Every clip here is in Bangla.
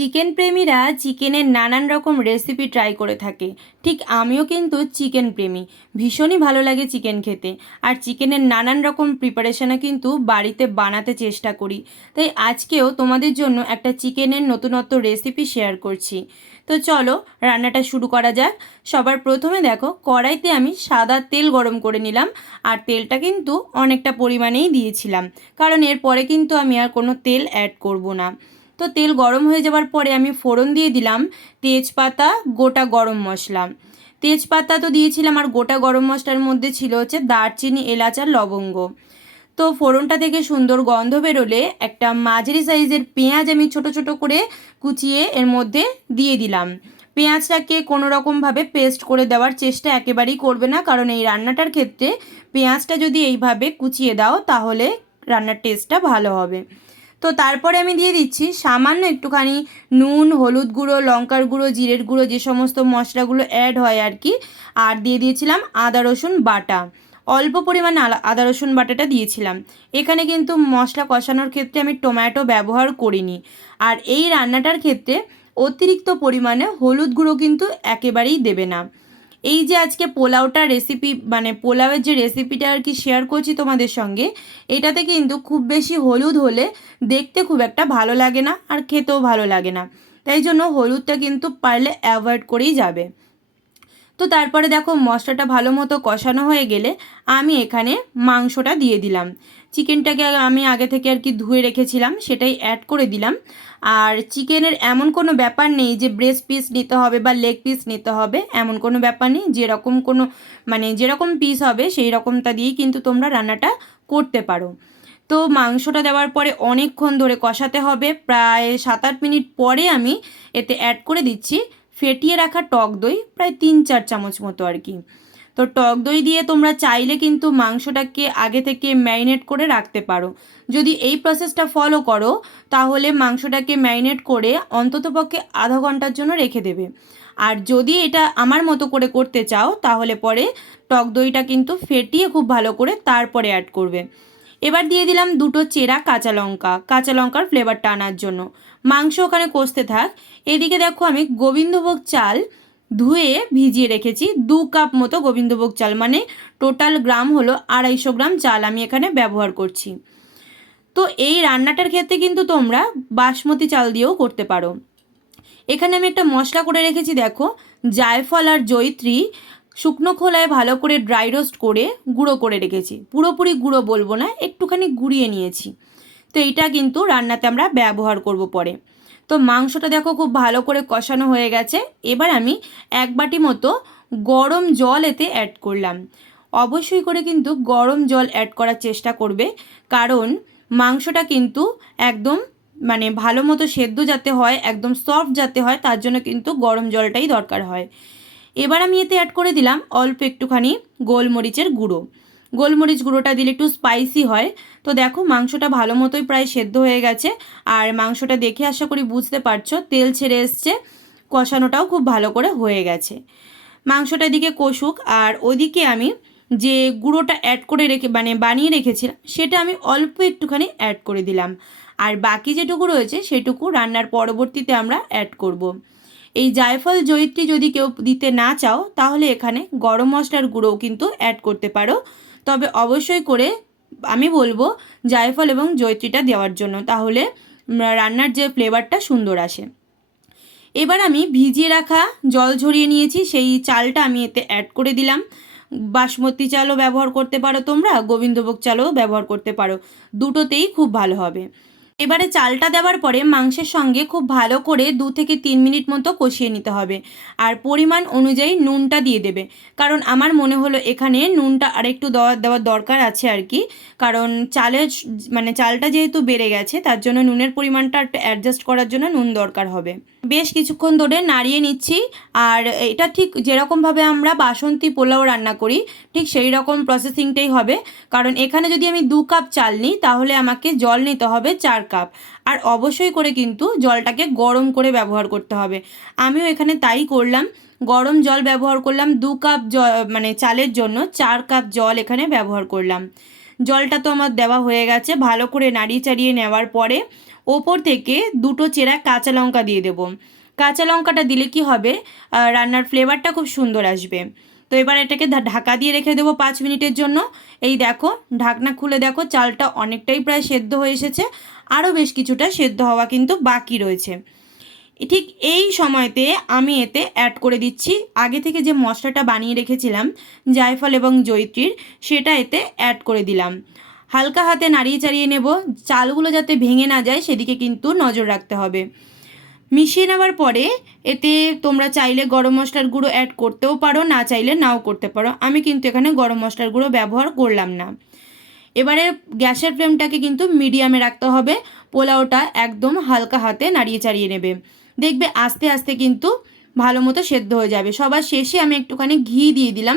চিকেন প্রেমীরা চিকেনের নানান রকম রেসিপি ট্রাই করে থাকে। ঠিক আমিও কিন্তু চিকেন প্রেমী ভীষণই ভালো লাগে চিকেন খেতে। আর চিকেনের নানান রকম প্রিপারেশনে কিন্তু বাড়িতে বানাতে চেষ্টা করি। তাই আজকেও তোমাদের জন্য একটা চিকেনের নতুনত্ব রেসিপি শেয়ার করছি। তো চলো, রান্নাটা শুরু করা যাক। সবার প্রথমে দেখো, কড়াইতে আমি সাদা তেল গরম করে নিলাম। আর তেলটা কিন্তু অনেকটা পরিমাণেই দিয়েছিলাম। কারণ এরপরে কিন্তু আমি আর কোনো তেল অ্যাড করব না। তো তেল গরম হয়ে যাওয়ার পরে আমি ফোড়ন দিয়ে দিলাম তেজপাতা, গোটা গরম মশলা। তেজপাতা তো দিয়েছিলাম, আর গোটা গরম মশলার মধ্যে ছিল হচ্ছে দারচিনি, এলাচ আর লবঙ্গ। তো ফোড়নটা থেকে সুন্দর গন্ধ বেরোলে একটা মাঝারি সাইজের পেঁয়াজ আমি ছোট ছোট করে কুচিয়ে এর মধ্যে দিয়ে দিলাম। পেঁয়াজটাকে কোনো রকমভাবে পেস্ট করে দেওয়ার চেষ্টা একেবারেই করবে না, কারণ এই রান্নাটার ক্ষেত্রে পেঁয়াজটা যদি এইভাবে কুচিয়ে দাও, তাহলে রান্নার টেস্টটা ভালো হবে। তো তারপরে আমি দিয়ে দিচ্ছি সামান্য একটুখানি নুন, হলুদ গুঁড়ো, লঙ্কার গুঁড়ো, জিরের গুঁড়ো, যে সমস্ত মশলাগুলো অ্যাড হয় আর কি। আর দিয়ে দিয়েছিলাম আদা, রসুন, বাটা। অল্প পরিমাণে আদা, রসুন, বাটাটা দিয়েছিলাম। এখানে কিন্তু মশলা কষানোর ক্ষেত্রে আমি টমেটো ব্যবহার করিনি। আর এই রান্নাটার ক্ষেত্রে অতিরিক্ত পরিমাণে হলুদ গুঁড়ো কিন্তু একেবারেই দেবে না। এই যে আজকে পোলাওটা রেসিপি মানে পোলাওয়ের যে রেসিপিটা আর কি শেয়ার করছি তোমাদের সঙ্গে, এটাতে কিন্তু খুব বেশি হলুদ হলে দেখতে খুব একটা ভালো লাগে না আর খেতেও ভালো লাগে না। তাই জন্য হলুদটা কিন্তু পারলে অ্যাভয়েড করেই যাবে। তো তারপরে দেখো মশলাটা ভালো মতো কষানো হয়ে গেলে আমি এখানে মাংসটা দিয়ে দিলাম। চিকেনটাকে আমি আগে থেকে আর কি ধুয়ে রেখেছিলাম, সেটাই অ্যাড করে দিলাম। আর চিকেনের এমন কোনো ব্যাপার নেই যে ব্রেস্ট পিস নিতে হবে বা লেগ পিস নিতে হবে, এমন কোনো ব্যাপার নেই। যেরকম কোনো মানে যেরকম পিস হবে সেই রকমটা দিয়েই কিন্তু তোমরা রান্নাটা করতে পারো। তো মাংসটা দেওয়ার পরে অনেকক্ষণ ধরে কষাতে হবে, প্রায় সাত আট মিনিট পরে আমি এতে অ্যাড করে দিচ্ছি ফেটিয়ে রাখা টক দই প্রায় তিন চার চামচ মতো আর কি। তো টক দই দিয়ে তোমরা চাইলে কিন্তু মাংসটাকে আগে থেকে ম্যারিনেট করে রাখতে পারো। যদি এই প্রসেসটা ফলো করো, তাহলে মাংসটাকে ম্যারিনেট করে অন্ততপক্ষে আধা ঘণ্টার জন্য রেখে দেবে। আর যদি এটা আমার মতো করে করতে চাও, তাহলে পরে টক দইটা কিন্তু ফেটিয়ে খুব ভালো করে তারপরে অ্যাড করবে। এবার দিয়ে দিলাম দুটো চেরা কাঁচা লঙ্কা, কাঁচা লঙ্কার ফ্লেভারটা আনার জন্য। মাংস ওখানে কষতে থাক। এদিকে দেখো আমি গোবিন্দভোগ চাল ধুয়ে ভিজিয়ে রেখেছি, দু কাপ মতো গোবিন্দভোগ চাল মানে টোটাল গ্রাম হলো আড়াইশো গ্রাম চাল আমি এখানে ব্যবহার করছি। তো এই রান্নাটার ক্ষেত্রে কিন্তু তোমরা বাসমতি চাল দিয়েও করতে পারো। এখানে আমি একটা মশলা করে রেখেছি, দেখো, জায়ফল আর জয়ত্রী। শুকনো খোলায় ভালো করে ড্রাই রোস্ট করে গুঁড়ো করে রেখেছি। পুরোপুরি গুঁড়ো বলব না, একটুখানি গুঁড়িয়ে নিয়েছি। তো এইটা কিন্তু রান্নাতে আমরা ব্যবহার করব পরে। তো মাংসটা দেখো খুব ভালো করে কষানো হয়ে গেছে। এবার আমি এক বাটি মতো গরম জল এতে অ্যাড করলাম। অবশ্যই করে কিন্তু গরম জল অ্যাড করার চেষ্টা করবে, কারণ মাংসটা কিন্তু একদম মানে ভালো মতো সেদ্ধ যাতে হয়, একদম সফট যাতে হয়, তার জন্য কিন্তু গরম জলটাই দরকার হয়। এবার আমি এতে অ্যাড করে দিলাম অল্প একটুখানি গোলমরিচের গুঁড়ো। গোলমরিচ গুঁড়োটা দিলে একটু স্পাইসি হয়। তো দেখো মাংসটা ভালো মতোই প্রায় সেদ্ধ হয়ে গেছে। আর মাংসটা দেখে আশা করি বুঝতে পারছ, তেল ছেড়ে এসছে, কষানোটাও খুব ভালো করে হয়ে গেছে। মাংসটা এদিকে কষুক, আর ওদিকে আমি যে গুঁড়োটা অ্যাড করে রেখে মানে বানিয়ে রেখেছিলাম, সেটা আমি অল্প একটুখানি অ্যাড করে দিলাম। আর বাকি যেটুকু রয়েছে, সেটুকু রান্নার পরবর্তীতে আমরা অ্যাড করব। এই জায়ফল জয়িত্রী যদি কেউ দিতে না চাও, তাহলে এখানে গরম মশলার গুঁড়োও কিন্তু অ্যাড করতে পারো। তবে অবশ্যই করে আমি বলব জায়ফল এবং জয়িত্রীটা দেওয়ার জন্য, তাহলে রান্নার যে ফ্লেভারটা সুন্দর আসে। এবার আমি ভিজিয়ে রাখা জল ঝরিয়ে নিয়েছি, সেই চালটা আমি এতে অ্যাড করে দিলাম। বাসমতি চালও ব্যবহার করতে পারো তোমরা, গোবিন্দভোগ চালও ব্যবহার করতে পারো। দুটোতেই খুব ভালো হবে। এবারে চালটা দেওয়ার পরে মাংসের সঙ্গে খুব ভালো করে দু থেকে তিন মিনিট মতো কষিয়ে নিতে হবে। আর পরিমাণ অনুযায়ী নুনটা দিয়ে দেবে। কারণ আমার মনে হলো এখানে নুনটা আরেকটু দেওয়া দেওয়ার দরকার আছে আর কি। কারণ চালের মানে চালটা যেহেতু বেড়ে গেছে, তার জন্য নুনের পরিমাণটা অ্যাডজাস্ট করার জন্য নুন দরকার হবে। বেশ কিছুক্ষণ ধরে নাড়িয়ে নিচ্ছি। আর এটা ঠিক যেরকমভাবে আমরা বাসন্তী পোলাও রান্না করি, ঠিক সেই রকম প্রসেসিংটাই হবে। কারণ এখানে যদি আমি দু কাপ চাল নিই, তাহলে আমাকে জল নিতে হবে চার কাপ। আর অবশ্যই করে কিন্তু জলটাকে গরম করে ব্যবহার করতে হবে। আমিও এখানে তাই করলাম। গরম জল ব্যবহার করলাম দু কাপ মানে চালের জন্য চার কাপ জল এখানে ব্যবহার করলাম। জলটা তো আমার দেওয়া হয়ে গেছে। ভালো করে নাড়িয়ে চাড়িয়ে নেওয়ার পরে ওপর থেকে দুটো চেরা কাঁচা লঙ্কা দিয়ে দেবো। কাঁচা লঙ্কাটা দিলে কি হবে? রান্নার ফ্লেভারটা খুব সুন্দর আসবে। তো এবার এটাকে ঢাকা দিয়ে রেখে দেবো পাঁচ মিনিটের জন্য। এই দেখো, ঢাকনা খুলে দেখো, চালটা অনেকটাই প্রায় সেদ্ধ হয়ে এসেছে। আরও বেশ কিছুটা সেদ্ধ হওয়া কিন্তু বাকি রয়েছে। ঠিক এই সময়তে আমি এতে অ্যাড করে দিচ্ছি, আগে থেকে যে মশলাটা বানিয়ে রেখেছিলাম, জায়ফল এবং জৈত্রীর সেটা এতে অ্যাড করে দিলাম। হালকা হাতে নাড়িয়ে চাড়িয়ে নেব। চালগুলো যাতে ভেঙে না যায়, সেদিকে কিন্তু নজর রাখতে হবে। মিশিয়ে নেওয়ার পরে এতে তোমরা চাইলে গরম মশলার গুঁড়ো অ্যাড করতেও পারো, না চাইলে নাও করতে পারো। আমি কিন্তু এখানে গরম মশলার গুঁড়ো ব্যবহার করলাম না। এবারে গ্যাসের ফ্লেমটাকে কিন্তু মিডিয়ামে রাখতে হবে। পোলাওটা একদম হালকা হাতে নাড়িয়ে চাড়িয়ে নেবে। দেখবে আস্তে আস্তে কিন্তু ভালো মতো সেদ্ধ হয়ে যাবে। সবার শেষে আমি একটুখানি ঘি দিয়ে দিলাম।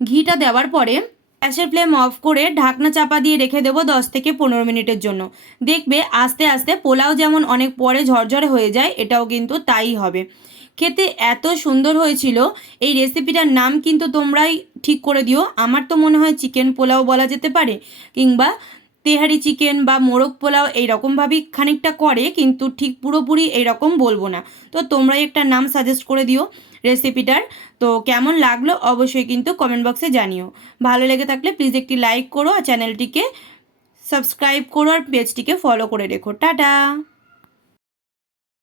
ঘিটা দেওয়ার পরে গ্যাসের ফ্লেম অফ করে ঢাকনা চাপা দিয়ে রেখে দেবো দশ থেকে পনেরো মিনিটের জন্য। দেখবে আস্তে আস্তে পোলাও যেমন অনেক পরে ঝরঝরে হয়ে যায়, এটাও কিন্তু তাই হবে। খেতে এত সুন্দর হয়েছিল, এই রেসিপিটার নাম কিন্তু তোমরাই ঠিক করে দিও। আমার তো মনে হয় চিকেন পোলাও বলা যেতে পারে, কিংবা তেহারি চিকেন বা মোরগ পোলাও এইরকমভাবেই খানিকটা করে, কিন্তু ঠিক পুরোপুরি এইরকম বলব না। তো তোমরাই একটা নাম সাজেস্ট করে দিও। রেসিপিটার তো কেমন লাগল অবশ্যই কিন্তু কমেন্ট বক্সে জানিও। ভালো লেগে থাকলে প্লিজ একটি লাইক করো আর চ্যানেলটিকে সাবস্ক্রাইব করো আর পেজটিকে ফলো করে রেখো। টাটা!